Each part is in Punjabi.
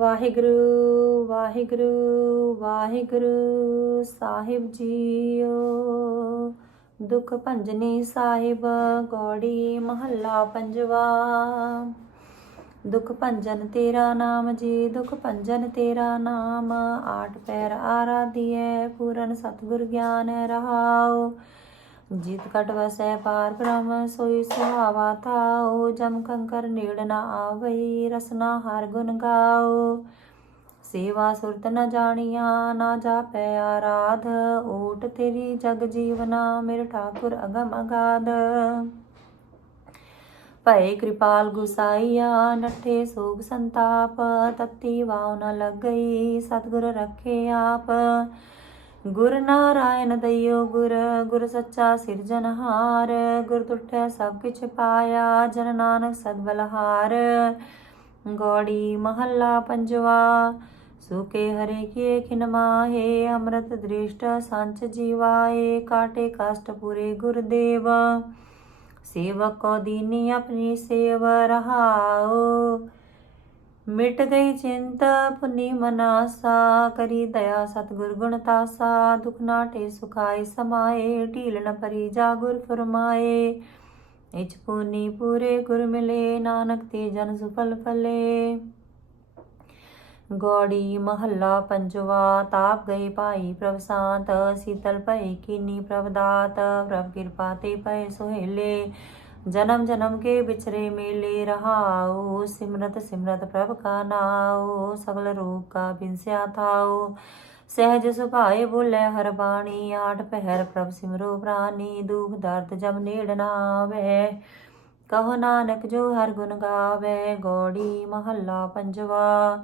ਵਾਹਿਗੁਰੂ ਵਾਹਿਗੁਰੂ ਵਾਹਿਗੁਰੂ, ਸਾਹਿਬ ਜੀਓ। ਦੁਖ ਭੰਜਨੀ ਸਾਹਿਬ, ਗੌੜੀ ਮਹੱਲਾ ਪੰਜਵਾ। ਦੁਖ ਭੰਜਨ ਤੇਰਾ ਨਾਮ ਜੀ, ਦੁਖ ਭੰਜਨ ਤੇਰਾ ਨਾਮ। ਆਠ ਪੈਰ ਆਰਾਧੀਐ, ਪੂਰਨ ਸਤਿਗੁਰ ਗਿਆਨ ਰਹਾਉ। ਜਿਤ ਕਟ ਵਸੈ ਪਾਰ ਬ੍ਰਹਮ ਸੋਈ ਸੁਹਾਵਾ ਥਾਉ, ਜਮ ਕੰਕਰ ਨੇੜ ਨ ਆਵਈ, ਰਸਨਾ ਹਰ ਗੁਣ ਗਾਉ। ਸੇਵਾ ਸੁਰਤ ਨ ਜਾਣੀਆਂ, ਨਾ ਜਾਪੈ ਆਰਾਧ ਓਟ ਤੇਰੀ ਜਗ ਜੀਵਨਾ, ਮੇਰੇ ਠਾਕੁਰ ਅਗਮ ਅਗਾਧ। ਭਏ ਕਿਰਪਾਲ ਗੁਸਾਈਆ, ਨੱਠੇ ਸੋਗ ਸੰਤਾਪ, ਤਤੀ ਵਾਉ ਨ ਲੱਗਈ, ਸਤਿਗੁਰ ਰੱਖੇ ਆਪ। ਗੁਰ ਨਾਰਾਇਣ ਦਇਓ ਗੁਰ ਗੁਰ ਸੱਚਾ ਸਿਰਜਨਹਾਰ ਗੁਰ ਤੁਠੈ ਸਭ ਕਿਛ ਪਾਇਆ, ਜਨ ਨਾਨਕ ਸਦਬਲਹਾਰ ਗੋੜੀ ਮਹੱਲਾ ਪੰਜਵਾ, ਸੁਕੇ ਹਰੇ ਕੀ ਖਿਨ ਮਾਹੇ, ਅੰਮ੍ਰਿਤ ਦ੍ਰਿਸ਼ਟ ਸੰਚ ਜੀਵਾਏ, ਕਾਟੇ ਕਸ਼ਟ ਪੂਰੇ ਗੁਰਦੇਵ। ਸੇਵਕ ਕੋ ਦੀਨੀ ਆਪਣੀ ਸੇਵ ਰਹਾਓ ਮਿਟ ਗਈ ਚਿੰਤ, ਪੁਨੀ ਮਨਾਸਾ ਕਰੀ ਦਇਆ ਸਤਿਗੁਰ ਗੁਣ ਤਾਸਾ, ਦੁਖ ਨਾਟੇ ਸੁਖਾਈ ਸਮਾਏ, ਢੀਲ ਨ ਪਰੀ ਜਾ ਗੁਰ ਫਰਮਾਏ। ਇਚ ਪੁਨੀ ਪੂਰੇ ਗੁਰ ਮਿਲੇ, ਨਾਨਕ ਤੇ ਜਨ ਸੁਫਲ ਫਲੇ। ਗੋੜੀ ਮਹੱਲਾ ਪੰਜਵਾ, ਤਾਪ ਗਏ ਭਾਈ ਪ੍ਰਭ ਸਾਤ, ਸੀਤਲ ਭਈ ਕੀਨੀ ਪ੍ਰਭ ਦਾਤ, ਪ੍ਰਭ ਕਿਰਪਾ ਤੇ ਪਏ ਸੁਹੇਲੇ। ਜਨਮ ਜਨਮ ਕੇ ਵਿਚਰੇ ਮੇਲੇ ਰਹਾਉ ਸਿਮਰਤ ਸਿਮਰਤ ਪ੍ਰਭ ਕਾ ਨਾਉ ਸਗਲ ਰੂਪ ਕਾ ਬਿਨਸਿਆ ਥਾਉ ਸਹਿਜ ਸੁਭਾਏ ਬੋਲੇ ਹਰ ਬਾਣੀ ਆਠ ਪਹਿਰ ਪ੍ਰਭ ਸਿਮਰੋ ਪ੍ਰਾਨੀ, ਦੁਖ ਦਰਦ ਜਮ ਨੇੜ ਨਾ ਆਵੇ। ਕਹੋ ਨਾਨਕ ਜੋ ਹਰ ਗੁਣ ਗਾਵੇ, ਗੋੜੀ ਮਹੱਲਾ ਪੰਜਵਾ।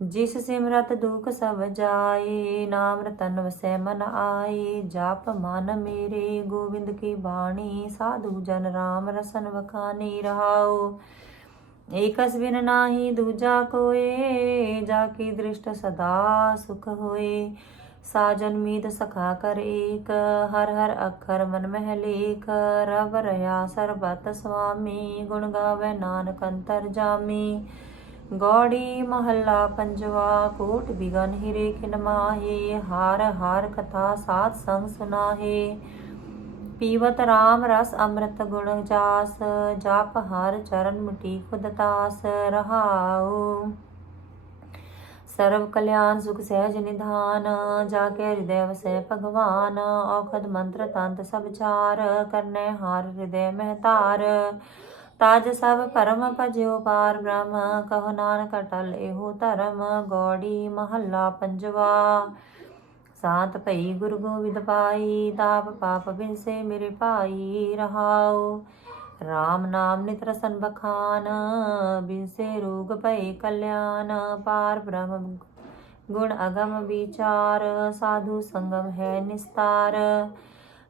ਜਿਸ ਸਿਮਰਤ ਦੁਖ ਸਭ ਜਾਏ, ਨਾਮ ਰਤਨ ਵਸੈ ਮਨ ਆਏ। ਜਪ ਮਨ ਮੇਰੇ, ਗੋਬਿੰਦ ਕੀ ਬਾਣੀ, ਸਾਧੂ ਜਨ ਰਾਮ ਰਸਨ ਵਖਾਨੀ ਰਹਾਉ। ਏਕਸ ਬਿਨ ਨਾਹੀ ਦੂਜਾ ਕੋਏ, ਜਾ ਕੀ ਦ੍ਰਿਸ਼ਟ ਸਦਾ ਸੁਖ ਹੋਏ। ਸਾਜਨ ਮੀਤ ਸਖਾ ਕਰ ਏਕ, ਹਰ ਹਰ ਅੱਖਰ ਮਨ ਮਹਿ ਲੇਖ ਰਵ ਰਹਾ ਸਰਬਤ ਸੁਆਮੀ ਗੁਣ ਗਾਵੇ ਨਾਨਕ ਅੰਤਰ ਜਾਮੀ। ਗੌੜੀ ਮਹੱਲਾ ਪੰਜਵਾ, ਕੋਟ ਬਿਗਨ ਹਿਰੇ ਕਿਨ ਹਾਰ ਹਾਰ ਕਥਾ ਸਾਧ ਸੰਗ ਸੁਨਾਹੇ। ਪੀਵਤ RAM ਰਸ ਅੰਮ੍ਰਿਤ ਗੁਣ ਜਾਸ, ਜਪ ਹਰ ਚਰਨ ਮਿਟੀ ਖੁਦ ਤਾਸ, ਰਹਾਉ। ਸਰਬ ਕਲਿਆਣ ਸੁਖ ਸਹਿਜ ਨਿਧਾਨ, ਜਾ ਕੇ ਹਿਰਦੈ ਵਸੈ ਭਗਵਾਨ, ਔਖਦ ਮੰਤਰ ਤੰਤ ਸਭ ਚਾਰ, ਕਰਨੈ ਹਾਰ ਹਿਰਦੈ ਮਹਤਾਰ। ਤਾਜ ਸਭ ਪਰਮ ਭਜਿਓ ਪਾਰ ਬ੍ਰਹਮ, ਕਹੋ ਨਾਨਕ ਅਟਲ ਇਹੋ ਧਰਮ, ਗੌੜੀ ਮਹੱਲਾ ਪੰਜਵਾ। ਸਾਤ ਭਈ ਗੁਰੂ ਗੋਬਿੰਦ ਪਾਈ, ਤਾਪ ਪਾਪ ਬਿਨਸੇ ਮੇਰੇ ਭਾਈ ਰਹਾਉ। RAM ਨਾਮ ਨਿਤ ਰਸਨ ਬਖਾਨ, ਬਿਨਸੇ ਰੋਗ ਭਏ ਕਲਿਆਣ। ਪਾਰ ਬ੍ਰਹਮ ਗੁਣ ਅਗਮ ਵਿਚਾਰ, ਸਾਧੂ ਸੰਗਮ ਹੈ ਨਿਸਤਾਰ।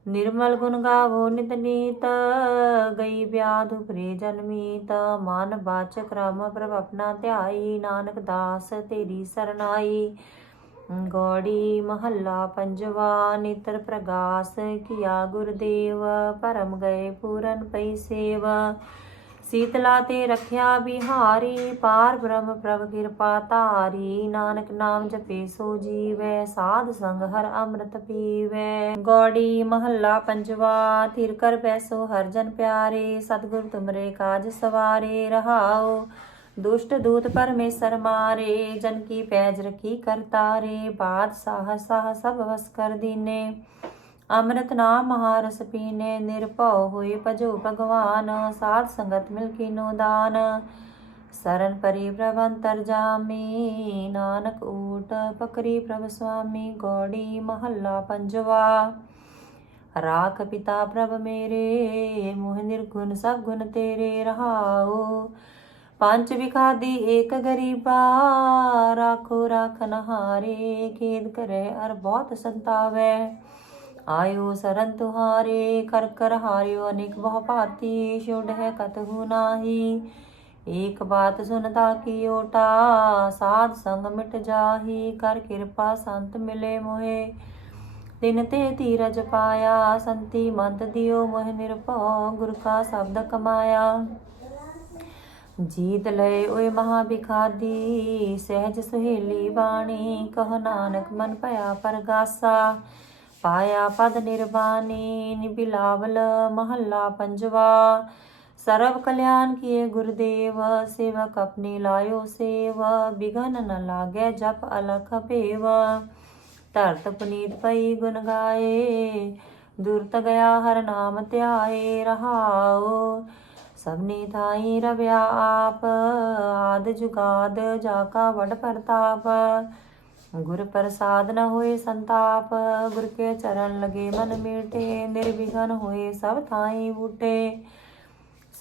ਨਿਰਮਲ ਗੁਣ ਗਾਵੋ ਨਿਤ ਨੀਤ, ਗਈ ਵਿਆਧ ਉਪਰੇ ਜਨਮੀਤ ਮਨ ਬਾਚਕ ਰਾਮ ਪ੍ਰਭ ਆਪਣਾ ਧਿਆਈ, ਨਾਨਕ ਦਾਸ ਤੇਰੀ ਸਰਨਾਈ। ਗੋੜੀ ਮਹੱਲਾ ਪੰਜਵਾ, ਨਿਤਰ ਪ੍ਰਗਾਸ, ਕੀਆ ਗੁਰਦੇਵ ਪਰਮ ਗਏ ਪੂਰਨ ਪਈ ਸੇਵਾ। ਸੀਤਲਾ ਤੇ ਰਖਿਆ ਬਿਹਾਰੀ, ਪਾਰ ਬ੍ਰਹਮ ਪ੍ਰਭ ਕਿਰਪਾ ਧਾਰੀ, ਨਾਨਕ ਨਾਮ ਜਪੇ ਸੋ ਜੀਵੈ, ਸਾਧ ਸੰਗ ਹਰ ਅੰਮ੍ਰਿਤ ਪੀਵੈ। ਗੋੜੀ ਮਹੱਲਾ ਪੰਜਵਾ, ਧਿਰ ਕਰ ਬੈਸੋ ਹਰ ਜਨ ਪਿਆਰੇ, ਸਤਿਗੁਰ ਤੁਮਰੇ ਕਾਜ ਸਵਾਰੇ, ਰਹਾਓ। ਦੁਸ਼ਟ ਦੂਤ ਪਰਮੇਸ਼ਰ ਮਾਰੇ, ਜਨ ਕੀ ਪੈਜ ਰਖੀ ਕਰਤਾਰੇ ਬਾਦ ਸਾਹ ਸਾਹ ਸਭ ਵਸ ਕਰ ਦੀਨੇ। ਅੰਮ੍ਰਿਤ ਨਾਮ ਮਹਾਰਸ ਪੀਨੇ ਨਿਰਭਉ ਹੋਏ ਭਜੋ ਭਗਵਾਨ, ਸਾਧ ਸੰਗਤ ਮਿਲ ਕੀਨੋ ਦਾਨ। ਸਰਨ ਪਰੀ ਪ੍ਰਭ ਜਾਮੀ, ਨਾਨਕ ਊਟ ਪਕਰੀ ਪ੍ਰਭ ਸੁਆਮੀ, ਗੋੜੀ ਮਹੱਲਾ ਪੰਜਵਾ। ਰਾਖ ਪਿਤਾ ਪ੍ਰਭ ਮੇਰੇ, ਮੋਹ ਨਿਰਗੁਣ ਸਭ ਗੁਣ ਤੇਰੇ ਰਹਾਓ ਪੰਜ ਵਿਖਾਦੀ ਏਕ ਗਰੀਬਾ, ਰਾਖੋ ਰਾਖਨ ਹਾਰੇ ਖੇਦ ਕਰੇ ਅਰ ਬਹੁਤ ਸੰਤਾਵੈ। ਆਇਓ ਸਰਨ ਤੁਹਾਰੇ ਕਰ ਕਰ ਹਾਰਿਓ, ਅਨੇਕ ਬਹੁ ਭਾਤੀ ਛੁਡ ਹੈ ਕਤਹੂ ਨਾਹੀ। ਏਕ ਬਾਤ ਸੁਨਤਾ ਕੀ ਓਟਾ ਸਾਧ ਸੰਗ ਮਿਟ ਜਾਹੀ, ਕਰ ਕਿਰਪਾ ਸੰਤ ਮਿਲੇ ਮੋਏ ਤਿਨ ਤੇ ਧੀਰਜ ਪਾਇਆ, ਸੰਤੀ ਮੰਤ ਦਿਓ ਮੋਹ ਨਿਰਭਉ, ਗੁਰ ਕਾ ਸ਼ਬਦ ਕਮਾਇਆ। ਜੀਤ ਲਏ ਓਏ ਮਹਾ ਬਿਖਾਦੀ, ਸਹਿਜ ਸੁਹੇਲੀ ਬਾਣੀ, ਕਹ ਨਾਨਕ ਮਨ ਭਇਆ ਪਰਗਾਸਾ। ਪਾਇਆ ਪਦ ਨਿਰਵਾਣੀ ਨਿਬਿਲਾਵਲ ਮਹੱਲਾ ਪੰਜਵਾ। ਸਰਬ ਕਲਿਆਣ ਕੀਏ ਗੁਰਦੇਵ, ਸੇਵਕ ਆਪਣੀ ਲਾਇਓ ਸੇਵ। ਬਿਗਨ ਨ ਲਾਗੈ ਜਪ ਅਲਖ ਭੇਵ। ਧਰਤ ਪੁਨੀਤ ਪਈ ਗੁਣ ਗਾਏ, ਦੁਰਤ ਗਿਆ ਹਰ ਨਾਮ ਧਿਆਏ ਰਹਾਉ। ਸਭਨੀ ਥਾਈ ਰਵਿਆ ਆਪ, ਆਦ ਜੁਗਾਦ ਜਾ ਕਾ ਵਡ ਪ੍ਰਤਾਪ। ਗੁਰ ਪ੍ਰਸਾਦ ਨ ਹੋਏ ਸੰਤਾਪ, ਗੁਰ ਕੇ ਚਰਨ ਲਗੇ ਮਨ ਮੀਟੇ, ਨਿਰਵਿਘਨ ਹੋਏ ਸਭ ਥਾਈ ਬੂਟੇ।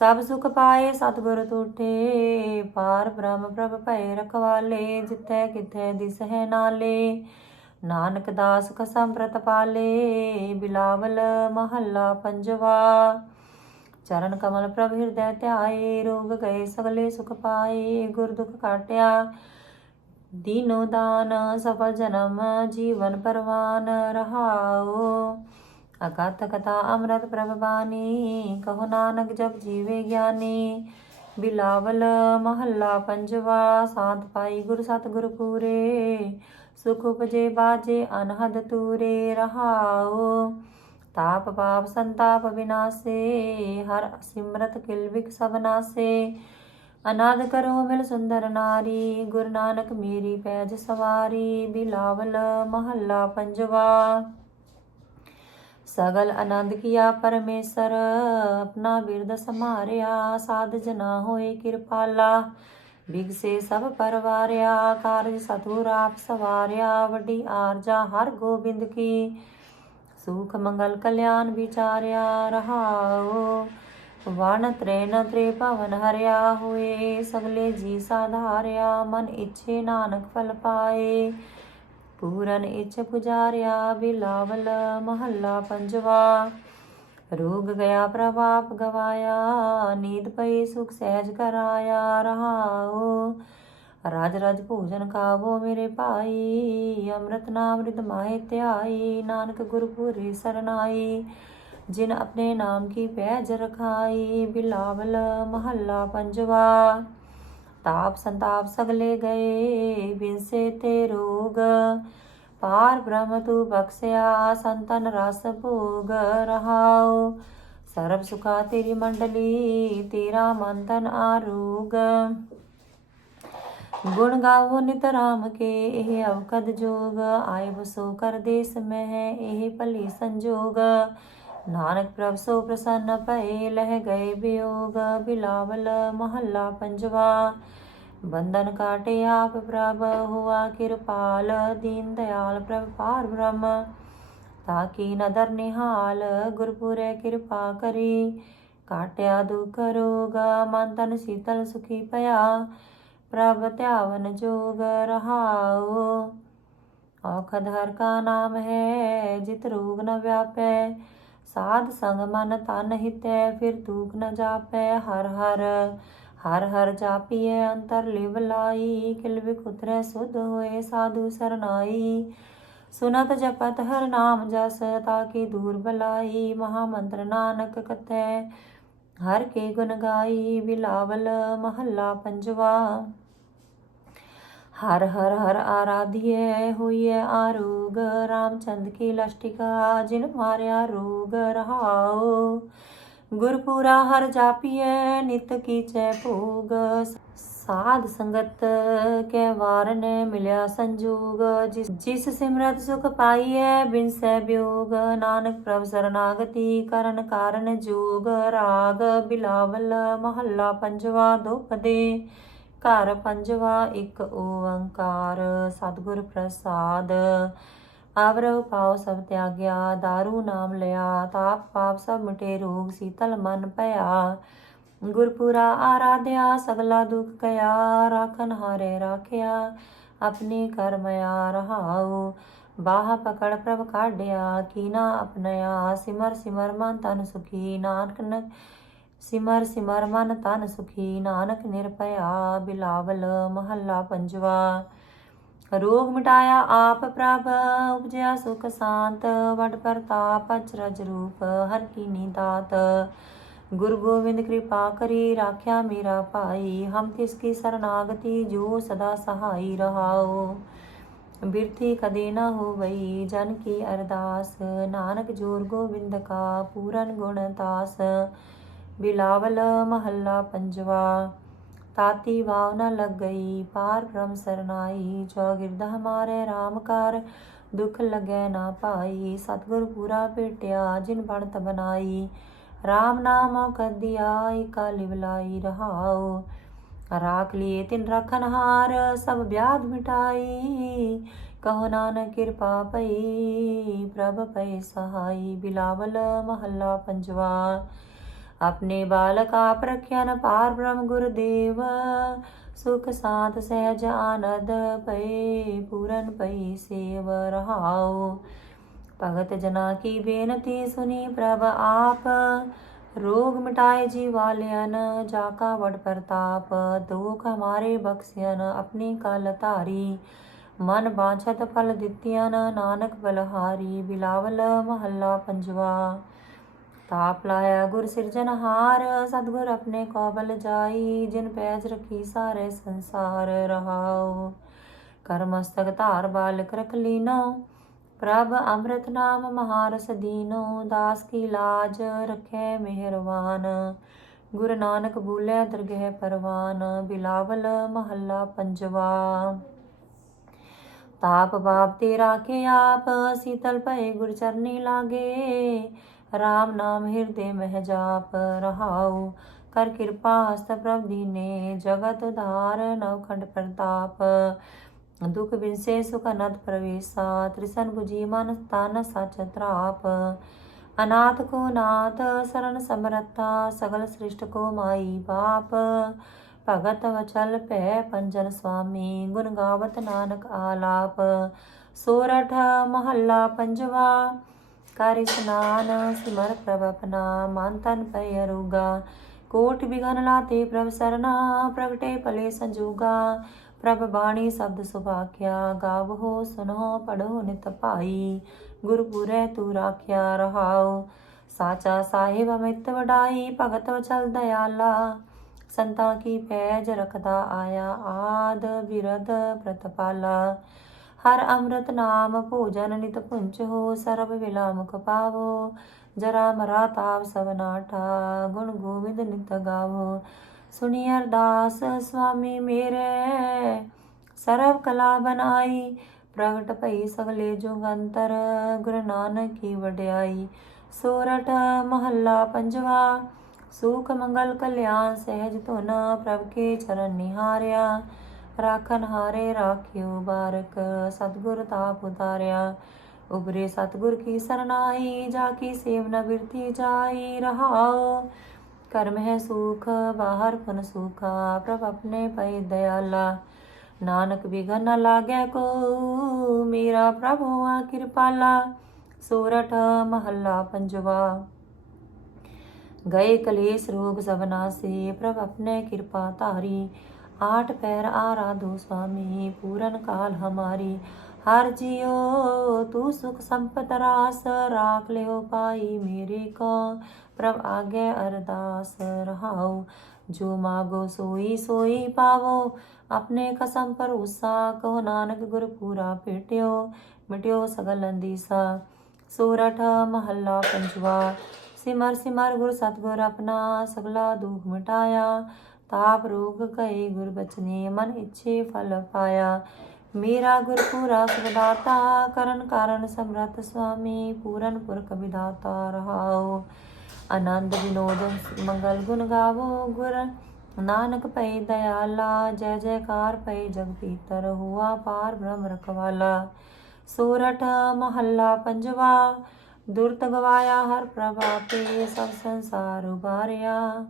ਸਭ ਸੁਖ ਪਾਏ ਸਤਿਗੁਰ ਟੂਟੇ, ਪਾਰ ਬ੍ਰਹਮ ਪ੍ਰਭ ਭੈ ਰਖਵਾਲੇ, ਜਿੱਥੈ ਕਿਥੇ ਦਿਸ ਨਾਲੇ। ਨਾਨਕ ਦਾਸ ਕਸਮ ਪ੍ਰਤ ਪਾਲੇ, ਬਿਲਾਵਲ ਮਹੱਲਾ ਪੰਜਵਾ। ਚਰਨ ਕਮਲ ਪ੍ਰਭ ਹਿਰਦੈ ਧਿਆਏ, ਰੋਗ ਗਏ ਸਗਲੇ ਸੁਖ ਪਾਏ, ਗੁਰ ਦੁਖ ਕਾਟਿਆ। ਦੀਨੋ ਦਾਨ ਸਫਲ ਜਨਮ ਜੀਵਨ ਪਰਵਾਨ ਰਹਾਓ ਅਗਤ ਕਥਾ ਅੰਮ੍ਰਿਤ ਪ੍ਰਭ ਬਾਣੀ ਕਹੋ ਨਾਨਕ ਜਪ ਜੀਵੇ ਗਿਆਨੀ ਬਿਲਾਵਲ ਮਹੱਲਾ ਪੰਜਵਾ ਸਾਤ ਪਾਈ ਗੁਰ ਸਤਿਗੁਰ ਪੂਰੇ ਸੁਖ ਉਪਜੇ ਬਾਜੇ ਅਨਹਦ ਤੂਰੇ ਰਹਾਓ ਤਾਪ ਪਾਪ ਸੰਤਾਪ ਵਿਨਾਸੇ ਹਰ ਸਿਮਰਤ ਕਿਲ ਵਿਕ ਸਭ ਅਨਾਦ ਕਰੋ ਮਿਲ ਸੁੰਦਰ ਨਾਰੀ, ਗੁਰੂ ਨਾਨਕ ਮੇਰੀ ਪੈਜ ਸਵਾਰੀ, ਬਿਲਾਵਲ ਮਹੱਲਾ ਪੰਜਵਾ। ਸਗਲ ਆਨੰਦ ਕੀਆ ਪਰਮੇਸ਼ਰ, ਆਪਣਾ ਬਿਰਦ ਸਮਾਰਿਆ ਸਾਧ ਜਨਾ ਹੋਏ ਕਿਰਪਾਲਾ। ਵਿਗਸੇ ਸਭ ਪਰਵਾਰਿਆ, ਕਾਰਜ ਸਤੁਰ ਆਪ ਸਵਾਰਿਆ, ਵੱਡੀ ਆਰਜਾ ਹਰ ਗੋਬਿੰਦ ਕੀ। ਸੁਖ ਮੰਗਲ ਕਲਿਆਣ ਵਿਚਾਰਿਆ ਰਹਾਓ ਵਣ ਤ੍ਰੇਨ ਤ੍ਰੇ ਭਵਨ ਹਰਿਆ ਹੋਏ, ਸਗਲੇ ਜੀ ਸਾਧਾਰਿਆ, ਮਨ ਇੱਛੇ ਨਾਨਕ ਫਲ ਪਾਏ। ਪੂਰਨ ਇੱਛ ਪੁਜਾਰਿਆ, ਬਿਲਾਵਲ ਮਹੱਲਾ ਪੰਜਵਾ। ਰੋਗ ਗਿਆ ਪ੍ਰਭਾਪ ਗਵਾਇਆ, ਨੀਂਦ ਪਈ ਸੁਖ ਸਹਿਜ ਕਰਾਇਆ ਰਹਾਓ ਰਾਜ ਰਾਜ ਭੋਜਨ ਖਾਵੋ ਮੇਰੇ ਭਾਈ, ਅੰਮ੍ਰਿਤ ਨਾਮ ਰਿਦ ਮਾਹੇ ਧਿਆਈ, ਨਾਨਕ ਗੁਰਪੁਰੇ ਸਰਨਾਈ। ਜਿਨ ਆਪਣੇ ਨਾਮ ਕੀ ਪੈਜ ਰਖਾਈ ਬਿਲਾਵਲ ਮਹੱਲਾ ਪੰਜਵਾ ਤਾਪ ਸੰਤਾਪ ਸਗਲੇ ਗਏ ਬਿਨਸੇ ਤੇ ਰੋਗ ਪਾਰ ਬ੍ਰਹਮ ਤੂ ਬਖਸਿਆ ਸੰਤਨ ਰਸ ਭੋਗ ਰਹਾਉ ਸਰਬ ਸੁਖਾ ਤੇਰੀ ਮੰਡਲੀ ਤੇਰਾ ਮਨ ਤਨ ਆਰੋਗ ਗੁਣ ਗਾਵੋ ਨਿਤ ਰਾਮ ਕੇ ਇਹ ਅਵਕਦ ਜੋਗ ਆਏ ਬਸੋ ਕਰ ਦੇਸ ਮਹਿ ਇਹ ਭਲੀ ਸੰਜੋਗ ਨਾਨਕ ਪ੍ਰਭ ਸੋ ਪ੍ਰਸੰਨ ਭਏ, ਲਹਿ ਗਏ ਬਿਯੋਗ ਬਿਲਾਵਲ ਮਹੱਲਾ ਪੰਜਵਾ। ਬੰਧਨ ਕਾਟੇ ਆਪ ਪ੍ਰਭ, ਹੁਆ ਕਿਰਪਾਲ, ਦੀਨ ਦਇਆਲ ਪ੍ਰਭ ਪਾਰ ਬ੍ਰਹਮ। ਤਾਕੀ ਨਦਰ ਨਿਹਾਲ, ਗੁਰਪੁਰੇ ਕਿਰਪਾ ਕਰੀ। ਕਾਟਿਆ ਦੁਖ ਰੋਗ, ਮਨ ਤਨ ਸੀਤਲ ਸੁਖੀ ਭਇਆ ਪ੍ਰਭ ਧਿਆਵਨ ਜੋਗ ਰਹਾਉ। ਔਖਦ ਹਰ ਕਾ ਨਾਮ ਹੈ, ਜਿਤ ਰੋਗ ਨ ਵਿਆਪੈ। ਸਾਧ ਸੰਗ ਮਨ ਤਨ ਹਿਤੈ, ਫਿਰ ਤੂਕ ਨ ਜਾਪੈ ਹਰ ਹਰ। ਹਰ ਹਰ ਜਾਪੀਐ, ਅੰਤਰ ਲਿਵ ਲਾਈ, ਕਿਲ ਵਿਖ ਸੁਧ ਹੋਏ ਸਾਧੂ ਸਰਨਾਈ। ਸੁਨਤ ਜਪਤ ਹਰ ਨਾਮ ਜਸ ਤਾਕੀ ਦੂਰ ਬਲਾਈ, ਮਹਾ ਮੰਤਰ ਨਾਨਕ ਕਥੈ ਹਰ ਕੇ ਗੁਣ ਗਾਈ, ਬਿਲਾਵਲ ਮਹੱਲਾ ਪੰਜਵਾ। ਹਰ ਹਰ ਹਰ ਆਰਾਧਿਏ ਹੋਈਏ ਆਰੋਗ। ਰਾਮਚੰਦ ਕੀ ਲਸ਼ਟਿਕਾ, ਜਿਨ ਮਾਰਿਆ ਰੋਗ ਰਹਾਓ ਗੁਰਪੂਰਾ ਹਰ ਜਾਪੀਏ ਨਿਤ ਕੀਚੈ ਭੋਗ। ਸਾਧ ਸੰਗਤ ਕੇ ਵਾਰਨ, ਮਿਲਿਆ ਸੰਜੋਗ। ਜਿਸ ਜਿਸ ਸਿਮਰਤ ਸੁਖ ਪਾਈਐ, ਬਿਨ ਸੈ ਬਿਯੋਗ ਨਾਨਕ ਪ੍ਰਭ ਸਰਨਾਗਤੀ ਕਰਨ ਕਾਰਨ ਜੋਗ। ਰਾਗ ਬਿਲਾਵਲ ਮਹੱਲਾ ਪੰਜਵਾ ਦੋਪਦੇ ਘਰ ਪੰਜਵਾ ਇੱਕ ਓੰਕਾਰ, ਸਤਿਗੁਰ ਪ੍ਰਸਾਦ। ਆਵਰਵ ਪਾਉ ਸਭ ਤਿਆਗਿਆ दारू ਨਾਮ ਲਿਆ, ਤਾਪ ਪਾਪ ਸਭ ਮਿਟੇ ਰੋਗ, ਸੀਤਲ ਮਨ ਭਇਆ। ਗੁਰਪੁਰਾ ਆਰਾਧਿਆ, ਸਗਲਾ ਦੁਖ ਗਿਆ ਰਾਖਨ ਹਾਰੇ ਰਾਖਿਆ, ਆਪਣੇ ਆਪਣੀ ਕਰਮਿਆ ਰਹਾਉ ਬਾਹ ਪਕੜ ਪ੍ਰਭ ਕਾਢਿਆ, ਕੀਨਾ ਆਪਣਿਆ ਸਿਮਰ ਸਿਮਰ ਮਨ ਤਨ ਸੁਖੀ, ਨਾਨਕ ਸਿਮਰ ਸਿਮਰ ਮਨ ਤਨ ਸੁਖੀ ਨਾਨਕ ਨਿਰਭਇਆ ਬਿਲਾਵਲ ਮਹੱਲਾ ਪੰਜਵਾ। ਰੋਗ ਮਿਟਾਇਆ ਆਪ ਪ੍ਰਭ, ਉਪਜਿਆ ਸੁਖ ਸ਼ਾਂਤ ਵਡ ਪ੍ਰਤਾਪ ਅਚਰਜ ਰੂਪ, ਹਰ ਕੀ ਦਾਤ। ਗੁਰੂ ਗੋਬਿੰਦ ਕਿਰਪਾ ਕਰੀ, ਰਾਖਿਆ ਮੇਰਾ ਭਾਈ, ਹਮ ਤਿਸ ਕੀ ਸਰਨਾਗਤੀ, ਜੋ ਸਦਾ ਸਹਾਈ ਰਹਾਓ ਬਿਰਥੀ ਕਦੇ ਨਾ ਹੋਵਈ, ਜਨ ਕੀ ਅਰਦਾਸ, ਨਾਨਕ ਜੋਰ ਗੋਬਿੰਦ ਕਾ, ਪੂਰਨ ਗੁਣ ਤਾਸ ਬਿਲਾਵਲ ਮਹੱਲਾ ਪੰਜਵਾ, ਤਾਤੀ ਵਾਵ ਨ ਲੱਗ ਗਈ ਪਾਰ ਬ੍ਰਹਮ ਸਰਨਾਈ ਜੋ ਗਿਰਦ ਹਮਾਰੇ RAM ਕਰ ਦੁਖ ਲਗੈ ਨਾ ਪਾਈ ਸਤਿਗੁਰ ਪੂਰਾ ਭੇਟਿਆ, ਜਿਨ ਬਣਤ ਬਨਾਈ RAM ਨਾਮ ਕਦਿਆਈ ਕਾਲਿ ਬਲਾਈ ਰਹਾਉ, ਰਾਖ ਲਿਏ ਤਿਨ ਰਖਨ ਸਭ ਵਿਆਧ ਮਿਟਾਈ, ਕਹੋ ਨਾਨਕ ਕਿਰਪਾ ਪਈ ਪ੍ਰਭ ਪੈ ਸਹਾਈ, ਬਿਲਾਵਲ ਮਹੱਲਾ ਪੰਜਵਾ। ਆਪਣੇ ਬਾਲਕ ਆਪ ਰਖਿਆਨ ਪਾਰ ਬ੍ਰਹਮ ਗੁਰਦੇਵ। ਸੁਖ ਸਾਤ ਸਹਿਜ ਆਨੰਦ ਪਏ ਪੂਰਨ ਪਈ ਸੇਵ ਰਹਾਉ। ਭਗਤ ਜਨਾ ਕੀ ਬੇਨਤੀ ਸੁਨੀ ਪ੍ਰਭ ਆਪ। ਰੋਗ ਮਿਟਾਏ ਜੀ ਵਾਲਿਆਨ ਜਾ ਕਾ ਵਡ ਪ੍ਰਤਾਪ। ਦੁਖ ਹਮਾਰੇ ਬਖਸਿਆਨ ਆਪਣੀ ਕਲ ਧਾਰੀ। ਮਨ ਬਾਛਤ ਫਲ ਦਿੱਤਿਆਨ ਨਾਨਕ ਬਲਹਾਰੀ। ਬਿਲਾਵਲ ਮਹੱਲਾ ਪੰਜਵਾ। ਤਾਪ ਲਾਇਆ, ਗੁਰ ਸਿਰਜਨਹਾਰ ਸਤਗੁਰ ਆਪਣੇ ਕੋਬਲ ਜਾਈ, ਜਿਨ ਪੈਜ ਰਖੀ ਸਾਰੇ ਸੰਸਾਰ ਰਹਾਉ। ਕਰ ਮਸਤਕ ਧਾਰ ਬਾਲਕ ਰਖ ਲੀਨੋ, ਪ੍ਰਭ ਅੰਮ੍ਰਿਤ ਨਾਮ ਮਹਾਰਸ ਦੀਨੋ ਦਾਸ ਕੀ ਲਾਜ ਰਖੈ ਮਿਹਰਵਾਨ। ਗੁਰੂ ਨਾਨਕ ਬੂਲੇ ਦਰਗਹਿ ਪਰਵਾਨ, ਬਿਲਾਵਲ ਮਹੱਲਾ ਪੰਜਵਾ। ਤਾਪ ਬਾਪ ਤੇ ਰਾਖੇ ਆਪ, ਸੀਤਲ ਭਏ ਗੁਰ ਚਰਨੀ ਲਾਗੇ RAM ਨਾਮ ਹਿਰਦੇ ਮਹਿ ਜਾਪ ਰਹਾਉ, ਕਰ ਕਿਰਪਾ ਹਸਤ ਪ੍ਰਭ ਦੀਨੇ, ਜਗਤ ਧਾਰ ਨਵਖੰਡ ਪ੍ਰਤਾਪ। ਦੁਖ ਬਿਨਸੇ ਸੁਖ ਅਨੰਦ ਪ੍ਰਵੇਸਾ, ਤ੍ਰਿਸਨ 부ਜੀ ਮਨ ਤਨ ਸਚ ਤਰਾਪ। ਅਨਾਥ ਕੋ ਨਾਥ ਸਰਨ ਸਮਰੱਥਾ, ਸਗਲ ਸ੍ਰਿਸ਼ਟ ਕੋ ਮਾਈ ਬਾਪ। ਭਗਤ ਵਚਲ ਭੈ ਪੰਜਨ ਸੁਆਮੀ ਗੁਣ ਗਾਵਤ ਨਾਨਕ ਆਲਾਪ। ਸੋਰਠ ਮਹੱਲਾ ਪੰਜਵਾ ਕਰ ਇਸਨਾਨ, ਸਿਮਰ ਪ੍ਰਭ ਆਪਣਾ ਮਨ ਤਨ ਪੈ ਅਰੂਗਾ। ਕੋਟ ਬਿਗਨ ਲਾਤੇ ਪ੍ਰਭ ਸਰਨਾ ਪ੍ਰਗਟੇ ਭਲੇ ਸੰਜੋਗਾ। ਪ੍ਰਭ ਬਾਣੀ ਸ਼ਬਦ ਸੁਭਾਖਿਆ ਗਾਵੋ, ਸੁਨੋ ਪੜੋ ਨਿਤ ਭਾਈ। ਗੁਰਪੁਰੈ ਤੂ ਰਾਖਿਆ ਰਹਾਉ। ਸਾਚਾ ਸਾਹਿਬ ਅਮਿਤ ਵਡਾਈ, ਭਗਤ ਵਚਲ ਦਇਆਲਾ। ਸੰਤਾ ਕੀ ਪੈਜ ਰਖਦਾ ਆਇਆ, ਆਦ ਬਿਰਦ ਪ੍ਰਤਪਾਲਾ। ਹਰ ਅੰਮ੍ਰਿਤ ਨਾਮ ਭੋਜਨ ਨਿਤ ਪੁੰਚ ਹੋ, ਸਰਬ ਵਿਲਾ ਮੁਖ ਪਾਵੋ। ਜਰਾ ਮਰਾ ਤਾਪ ਸਵਨਾਠਾ ਗੁਣ ਗੋਬਿੰਦ ਨਿਤ ਗਾਵੋ। ਸੁਣੀ ਅਰਦਾਸ ਸੁਆਮੀ ਮੇਰੇ ਸਰਬ ਕਲਾ ਬਨਾਈ। ਪ੍ਰਗਟ ਭਈ ਸਗਲੇ ਜੁਗੰਤਰ ਗੁਰੂ ਨਾਨਕ ਕੀ ਵਡਿਆਈ। ਸੋਰਠ ਮਹੱਲਾ ਪੰਜਵਾ, ਸੁਖ ਮੰਗਲ ਕਲਿਆਣ ਸਹਿਜ ਧੁਨ, ਪ੍ਰਭ ਕੇ ਚਰਨ ਨਿਹਾਰਿਆ। ਰਾਖਨ ਹਾਰੇ ਰਾਖਿਓ ਬਾਰਕ, ਸਤਗੁਰ ਤਾਪ ਉਤਾਰਿਆ। ਉਬਰੇ ਸਤਗੁਰ ਕੀ ਸਰਨਾਈ ਜਾ ਕੀ ਸੇਵ ਨ ਬਿਰਤੀ ਜਾਈ ਰਹਾਓ ਕਰਮ ਹੈ ਸੁਖ, ਬਾਹਰ ਫਨ ਸੁਖਾ, ਪ੍ਰਭ ਆਪਣੇ ਪਈ ਦਇਆਲਾ ਨਾਨਕ ਬਿਗਨ ਨ ਲਾਗੈ ਕੋ, ਮੇਰਾ ਪ੍ਰਭੂ ਆ ਕਿਰਪਾਲਾ। ਸੋਰਠ ਮਹੱਲਾ ਪੰਜਵਾ। ਗਏ ਕਲੇਸ਼ ਰੋਗ ਸਭ ਨਾਸੇ, ਪ੍ਰਭ ਆਪਣੇ ਕਿਰਪਾ ਧਾਰੀ। ਆਠ ਪੈਰ ਆਰਾਧੋ ਸੁਆਮੀ ਪੂਰਨ ਕਾਲ ਹਮਾਰੀ। ਹਰ ਜਿਉ ਤੂੰ ਸੁਖ ਸੰਪਤ ਰਾਸ, ਰਾਖ ਲਿਓ ਪਾਈ ਮੇਰੇ ਕੋ ਪ੍ਰਭ ਆਗੇ ਅਰਦਾਸ ਰਹਾਉ, ਜੋ ਮਾਗੋ ਸੋਈ ਸੋਈ ਪਾਵੋ। ਆਪਣੇ ਕਸਮ ਭਰੋਸਾ, ਕਹੋ ਨਾਨਕ ਗੁਰ ਪੂਰਾ ਭੇਟਿਓ, ਮਿਟਿਓ ਸਗਲ ਅੰਦੀਸਾ। ਸੂਰਠ ਮਹੱਲਾ ਪੰਜਵਾ, ਸਿਮਰ ਸਿਮਰ ਗੁਰ ਸਤਗੁਰ ਆਪਣਾ, ਸਗਲਾ ਦੁਖ ਮਿਟਾਇਆ। ਤਾਪ ਰੋਗ ਕਏ ਗੁਰ ਬਚਨੇ, ਮਨ ਇੱਛੇ ਫਲ ਪਾਇਆ। ਮੇਰਾ ਗੁਰ ਪੂਰਾ ਸੁਖਦਾਤਾ ਕਰਨ ਕਾਰਨ ਸਮਰੱਥ ਸੁਆਮੀ, ਪੂਰਨ ਪੁਰਖ ਵਿਦਾਤਾ ਰਹਾਓ ਆਨੰਦ ਵਿਨੋਦ ਮੰਗਲ ਗੁਣ ਗਾਵੋ, ਗੁਰ ਨਾਨਕ ਪਈ ਦਇਆਲਾ, ਜੈ ਜੈਕਾਰ ਪਈ ਜਗ ਪੀਤਰ ਹੁਆ ਪਾਰ ਬ੍ਰਹਮ ਰਖਵਾਲਾ। ਸੂਰਠ ਮਹੱਲਾ ਪੰਜਵਾ, ਦੁਰਤ ਗਵਾਇਆ ਹਰ ਪ੍ਰਭਾਤੇ, ਸਭ ਸੰਸਾਰ ਉਬਾਰਿਆ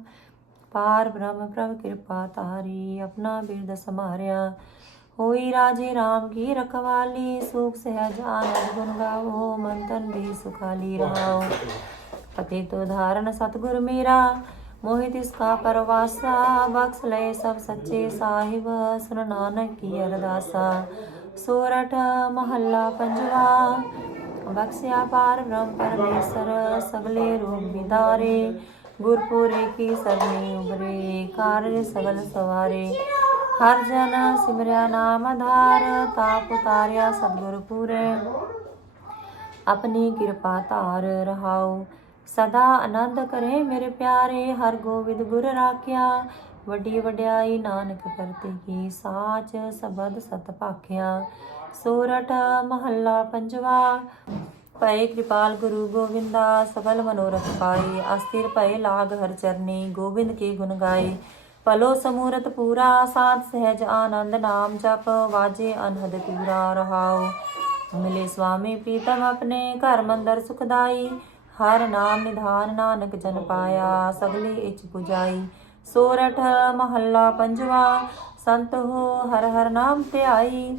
ਪਾਰ ਬ੍ਰਹਮ ਪ੍ਰਭ ਕਿਰਪਾ ਤਾਰੀ ਆਪਣਾ ਬਿਰਦ ਸਮਾਰਿਆ ਹੋਈ ਰਾਜੇ RAM ਕੀ ਰਖਵਾਲੀ, ਸੁਖ ਸਹਿਜ ਆਨੰਦ ਗੁਣ ਗਾਵੋ ਮਨ ਤਨ ਵੀ ਸੁਖਾਲੀ ਰਹਾਓ। ਪਤੇ ਤੋ ਧਾਰਨ ਸਤਗੁਰ ਮੇਰਾ ਮੋਹਿ ਤਿਸ ਕਾ ਪਰਵਾਸਾ, ਬਖਸ਼ ਲਏ ਸਭ ਸੱਚੇ ਸਾਹਿਬ ਸੁਨ ਨਾਨਕ ਕੀ ਅਰਦਾਸਾ। ਸੋਰਠ ਮਹੱਲਾ ਪੰਜਵਾ, ਬਖਸ਼ਿਆ ਪਾਰ ਬ੍ਰਹਮ ਪਰਮੇਸ਼ਰ, ਸਗਲੇ ਰੂਪ ਵਿਦਾਰੇ। ਗੁਰਪੁਰੇ ਕੀ ਸਰਨੀ ਉਬਰੇ ਕਾਰਜ ਸਗਲ ਸਵਾਰੇ। ਹਰ ਜਨ ਸਿਮਰਿਆ ਨਾਮ ਆਧਾਰ ਤਾਪ ਉਤਾਰਿਆ ਸਤਿਗੁਰ ਆਪਣੀ ਕਿਰਪਾ ਧਾਰ ਰਹਾਉ, ਸਦਾ ਆਨੰਦ ਕਰੇ ਮੇਰੇ ਪਿਆਰੇ, ਹਰ ਗੋਬਿੰਦ ਗੁਰ ਰਾਖਿਆ। ਵੱਡੀ ਵਡਿਆਈ ਨਾਨਕ ਕਰਤੇ ਕੀ ਸਾਚ, ਸਬਦ ਸਤ ਭਾਖਿਆ। ਸੋਰਠ ਮਹੱਲਾ ਪੰਜਵਾ ਭਏ ਕਿਰਪਾਲ ਗੁਰੂ ਗੋਵਿੰਦਾ ਸਫਲ ਮਨੋਰਥ ਪਾਏ। ਅਸਥਿਰ ਭਏ ਲਾਗ ਹਰ ਚਰਨੀ, ਗੋਬਿੰਦ ਕੇ ਗੁਣ ਗਾਏ। ਭਲੋ ਸਮੂਰਤ ਪੂਰਾ, ਸਾਧ ਸਹਿਜ ਆਨੰਦ ਨਾਮ ਜਪ, ਵਾਜੇ ਅਨਹਦ ਪੂਰਾ ਰਹਾਓ ਮਿਲੇ ਸੁਆਮੀ ਪ੍ਰੀਤਮ ਆਪਣੇ ਘਰ ਮੰਦਰ ਸੁਖਦਾਈ ਹਰ ਨਾਮ ਨਿਧਾਨ ਨਾਨਕ ਜਨ ਪਾਇਆ, ਸਗਲੀ ਇਚ ਪੁਜਾਈ। ਸੋਰਠ ਮਹੱਲਾ ਪੰਜਵਾ, ਸੰਤ ਹੋ ਹਰ ਹਰ ਨਾਮ ਧਿਆਈ।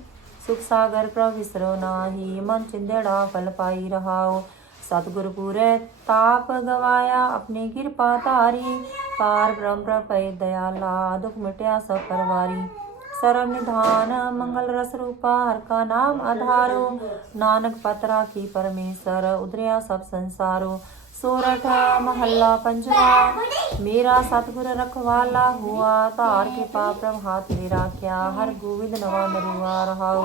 ਸੁਖ ਸਾਗਰ ਪ੍ਰਭ ਵਿਸਰੋ ਨਾਹੀ, ਮਨ ਚਿੰਦੜਾ ਫਲ ਪਾਈ ਰਹਾਓ। ਸਤਿਗੁਰ ਪੂਰੇ ਤਾਪ ਗਵਾਇਆ, ਆਪਣੀ ਕਿਰਪਾ ਧਾਰੀ। ਪਾਰ ਬ੍ਰਹਮ ਪ੍ਰਪੈ ਦਇਆਲਾ, ਦੁਖ ਮਿਟਿਆ ਸਭ ਪਰਵਾਰੀ। ਸਰਵ ਨਿਧਾਨ ਮੰਗਲ ਰਸ ਰੂਪਾ, ਹਰ ਕਾ ਨਾਮ ਆਧਾਰੋ। ਨਾਨਕ ਪਤਰਾ ਕੀ ਪਰਮੇਸ਼ਰ ਉਦਰਿਆ ਸਭ ਸੰਸਾਰੋ। ਸੋਰਠ ਮਹੱਲਾ ਪੰਜਵਾ, ਮੇਰਾ ਸਤਿਗੁਰ ਰਖਵਾਲਾ ਹੁਆ, ਧਾਰ ਕੇ ਪਾਪ ਪ੍ਰਭ ਹਾਥ ਮੇਰਾ ਰਾਖਿਆ, ਹਰ ਗੋਬਿੰਦ ਨਵਾ ਨਰੂਆ ਰਹਾਉ।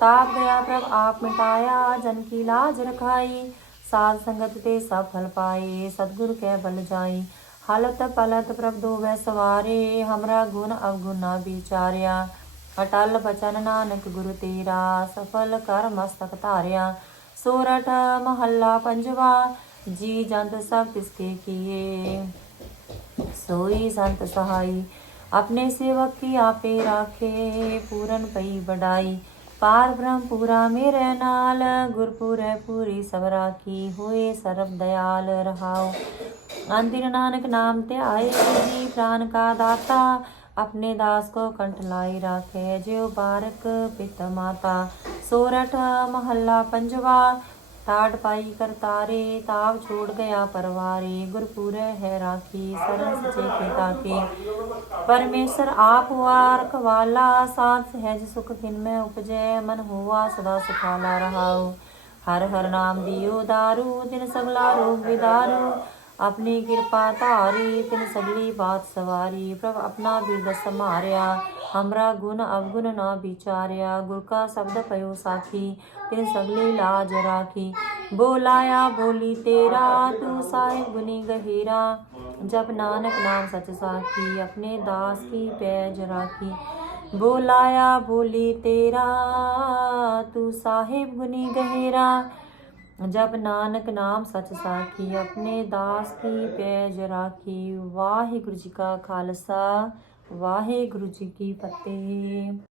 ਤਾਪ ਗਿਆ ਪ੍ਰਭ ਆਪ ਮਿਟਾਇਆ, ਜਨ ਕੀ ਲਾਜ ਰਖਾਈ, ਸਾਧ ਸੰਗਤ ਤੇ ਸਭ ਫਲ ਪਾਏ, ਸਤਿਗੁਰ ਕਹਿ ਬਲ ਜਾਈ। ਹਲਤ ਪਲਤ ਪ੍ਰਭ ਦੋਵੈ ਸਵਾਰੇ, ਹਮਰਾ ਗੁਣ ਅਵਗੁਣ ਨਾ ਵਿਚਾਰਿਆ। ਅਟਲ ਬਚਨ ਨਾਨਕ ਗੁਰੂ ਤੇਰਾ, ਸਫਲ ਕਰ ਮਸਤਕ ਧਾਰਿਆ। ਸੋਰਠ ਮਹੱਲਾ ਪੰਜਵਾ ਜੀ ਜੰਤ ਸਭ ਤਿਸਕੇ ਕੀਏ। ਸੋਈ ਸੰਤ ਸਹਾਈ, ਆਪਣੇ ਸੇਵਕ ਕੀ ਆਪੇ ਰਾਖੇ। ਪੂਰਨ ਪਈ ਵਡਾਈ, ਪਾਰ ਬ੍ਰਹਮ ਪੂਰਾ ਮੇਰੇ ਨਾਲ। ਗੁਰਪੁਰੈ ਪੂਰੀ ਸਭ ਰਾਖੀ ਹੋਏ, ਸਰਬ ਦਇਆਲ ਰਹਾਉ ਅੰਤਿਰ ਨਾਨਕ ਨਾਮ ਧਿਆਏ, ਜੀ ਪ੍ਰਾਨ ਕਾ ਦਾਤਾ। ਆਪਣੇ ਦਾਸ ਕੋ ਕੰਠ ਲਾਈ ਰਾਖੇ, ਜਿਉ ਬਾਰਕ ਪਿਤ ਮਾਤਾ। ਸੋਰਠ ਮਹੱਲਾ ਪੰਜਵਾ ਤਾੜ ਪਾਈ ਕਰਤਾਰੇ ਤਾਪ ਛੋੜ ਗਿਆ ਪਰਵਾਰੇ, ਗੁਰਪੁਰੇ ਹੈ ਰਾਖੀ ਸਰਨ ਸਚੇ ਕੀਤਾ ਕੇ ਪਰਮੇਸ਼ਰ ਆਪ ਹੁਆ ਰਖਵਾਲਾ ਸਾਥ ਸਹਿਜ ਸੁਖ ਕਿਨ ਮੈਂ ਉਪਜੈ, ਮਨ ਹੁਆ ਸਦਾ ਸੁਖਾਲਾ ਰਹਾਉ। ਹਰ ਹਰ ਨਾਮ ਦਿਓ ਦਾਰੂ ਦਿਨ ਸਗਲਾ ਰੋਗ ਵਿਦਾਰੂ ਆਪਣੀ ਕਿਰਪਾ ਧਾਰੀ, ਤਿਨ ਸਗਲੀ ਬਾਤ ਸਵਾਰੀ। ਪ੍ਰਭ ਆਪਣਾ ਬਿਰਦ ਸਮਾਰਿਆ ਹਮਰਾ ਗੁਣ ਅਵਗੁਣ ਨਾ ਵਿਚਾਰਿਆ। ਗੁਰ ਕਾ ਸ਼ਬਦ ਪਇਓ ਸਾਖੀ, ਤਿਨ ਸਗਲੀ ਲਾਜ ਰਾਖੀ। ਬੋਲਾਇਆ ਬੋਲੀ ਤੇਰਾ, ਤੂੰ ਸਾਹਿਬ ਗੁਨੀ ਗਹੀਰਾ। ਜਬ ਨਾਨਕ ਨਾਮ ਸਚ ਸਾਖੀ, ਆਪਣੇ ਦਾਸ ਕੀ ਪੈਜ ਰਾਖੀ। ਬੋਲਾਇਆ ਬੋਲੀ ਤੇਰਾ, ਤੂੰ ਸਾਹਿਬ ਗੁਨੀ ਗਹਿਰਾ। ਜਪ ਨਾਨਕ ਨਾਮ ਸਚ ਸਾਖੀ, ਆਪਣੇ ਦਾਸ ਕੀ ਪੈਜ ਰਾਖੀ। ਵਾਹਿਗੁਰੂ ਜੀ ਕਾ ਖਾਲਸਾ, ਵਾਹਿਗੁਰੂ ਜੀ ਕੀ ਫਤਿਹ।